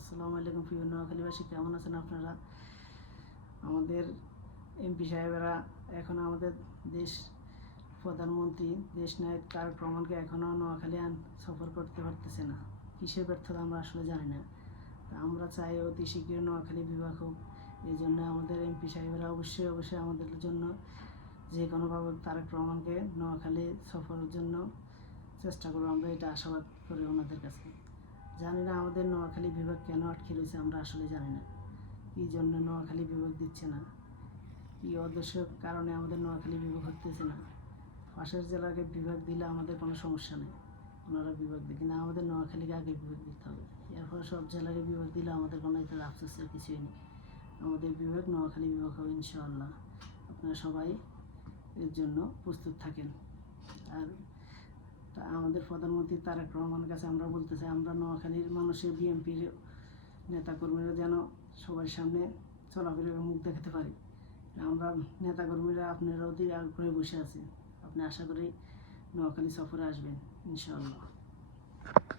আসসালামু আলাইকুম প্রিয় নোয়াখালীবাসী, কেমন আছেন আপনারা? আমাদের এমপি সাহেবেরা এখন আমাদের দেশ প্রধানমন্ত্রী দেশ নায়ক তারেক রহমানকে এখনও নোয়াখালী সফর করতে পারতেছে না। কিসের ব্যর্থতা আমরা আসলে জানি না। আমরা চাই অতি শীঘ্রই নোয়াখালী বিভাগ হোক। এই জন্য আমাদের এমপি সাহেবেরা অবশ্যই আমাদের জন্য যে কোনোভাবে তারেক রহমানকে নোয়াখালী সফরের জন্য চেষ্টা করবো। আমরা এটা আশাবাদ করি ওনাদের কাছে। জানি না আমাদের নোয়াখালী বিভাগ কেন আটকে রয়েছে, আমরা আসলে জানি না কী জন্য নোয়াখালী বিভাগ দিচ্ছে না, কী অদৃশ্যের কারণে আমাদের নোয়াখালী বিভাগ হতেছে না। পাশের জেলাকে বিভাগ দিলে আমাদের কোনো সমস্যা নেই, ওনারা বিভাগ দিই, কিন্তু আমাদের নোয়াখালীকে আগে বিভাগ দিতে হবে। এরপরে সব জেলাকে বিভাগ দিলে আমাদের কোনো এটা আফসোসের কিছুই নেই। আমাদের বিভাগ নোয়াখালী বিভাগ হবে ইনশাআল্লাহ। আপনারা সবাই এর জন্য প্রস্তুত থাকেন। আর আমাদের প্রধানমন্ত্রী তারেক রহমানের কাছে আমরা বলতে চাই, আমরা নোয়াখালীর মানুষের বিএনপির নেতাকর্মীরা যেন সবার সামনে চলাফেরা মুখ দেখাতে পারি। আমরা নেতাকর্মীরা আপনারা অধীর আগ্রহে বসে আছি। আপনি আশা করি নোয়াখালী সফরে আসবেন ইনশাআল্লাহ।